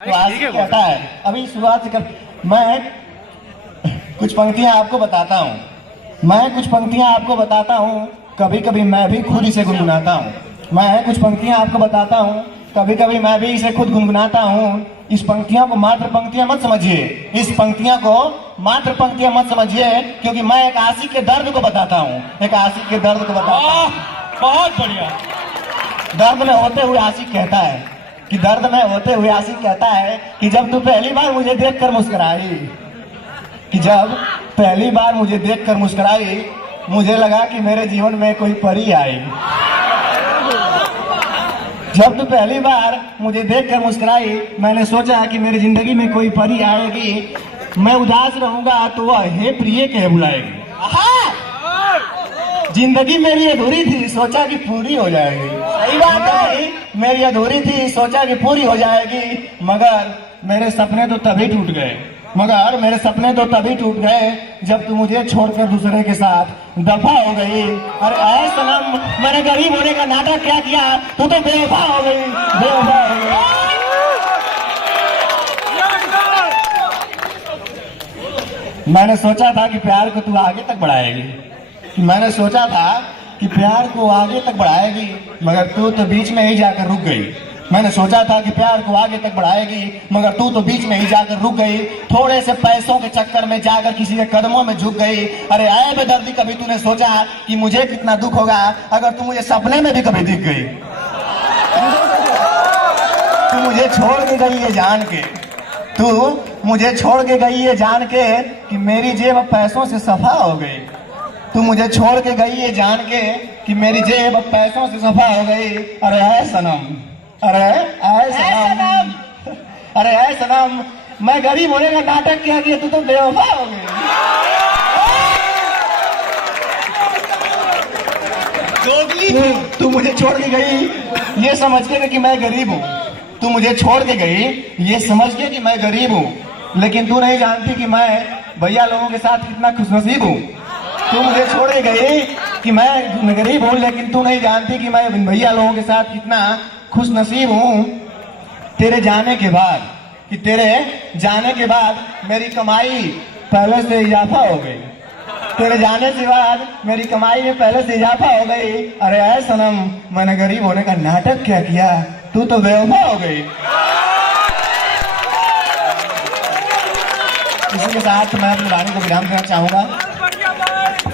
तो आज कहता है अभी शुरुआत से कर मैं कुछ पंक्तियां आपको बताता हूँ कभी कभी मैं भी खुद इसे गुनगुनाता हूँ। मैं कुछ पंक्तियां आपको बताता हूँ कभी कभी मैं भी इसे खुद गुनगुनाता हूँ। इस पंक्तियों को मात्र पंक्तियां मत समझिए, इस पंक्तियों को मात्र पंक्तियां मत समझिए, क्योंकि मैं एक आशिक के दर्द को बताता हूँ, एक आशिक के दर्द को बताता हूँ। बहुत बढ़िया। दर्द में होते हुए आशिक कहता है कि दर्द में होते हुए आशिक कहता है कि जब तू पहली बार मुझे देखकर मुस्कुराई, कि जब पहली बार मुझे देखकर मुस्कुराई, मुझे लगा कि मेरे जीवन में कोई परी आई। जब तू पहली बार मुझे देखकर मुस्कुराई, मैंने सोचा कि मेरी जिंदगी में कोई परी आएगी। मैं उदास रहूंगा तो वह हे प्रिय कह बुलाएगी। जिंदगी मेरी अधूरी थी, सोचा कि पूरी हो जाएगी। सही बात है, मेरी अधूरी थी, सोचा कि पूरी हो जाएगी, मगर मेरे सपने तो तभी टूट गए जब तू मुझे छोड़कर दूसरे के साथ दफा हो गई। अरे ऐ सनम, मैंने गरीब होने का नाटक क्या किया, तू तो बेवफा हो गई, बेवफा हो गई। मैंने सोचा था कि प्यार को तू आगे तक बढ़ाएगी, मगर तू तो बीच में ही जाकर रुक गई। मैंने सोचा था कि प्यार को आगे तक बढ़ाएगी, मगर तू तो बीच में ही जाकर रुक गई। थोड़े से पैसों के चक्कर में जाकर किसी के कदमों में झुक गई। अरे आए बेदर्दी, कभी तूने सोचा कि मुझे कितना दुख होगा अगर तू मुझे सपने में भी कभी दिख गई। तू मुझे छोड़ के गई ये जान के कि मेरी जेब पैसों से सफा हो गई। तू मुझे छोड़ के गई ये जान के कि मेरी जेब पैसों से सफा हो गई। अरे ऐ सनम, मैं गरीब होने का नाटक क्या किया, तू तो बेवफा हो गई। तू मुझे छोड़ के गई ये समझ के कि मैं गरीब हूँ। तू मुझे छोड़ के गई ये समझ के कि मैं गरीब हूँ, लेकिन तू नहीं जानती कि मैं भैया लोगों के साथ कितना खुशनसीब हूँ। तू मुझे छोड़ के गई कि मैं गरीब हूँ, लेकिन तू नहीं जानती कि मैं भैया लोगों के साथ कितना खुश नसीब हूँ। तेरे जाने के बाद मेरी कमाई पहले से इजाफा हो गई। तेरे जाने के बाद मेरी कमाई में पहले से इजाफा हो गई। अरे ऐ सनम, मैंने गरीब होने का नाटक क्या किया, तू तो बेवफा हो गई। इसी के साथ मैं अपनी वाणी को विराम देना चाहूंगा।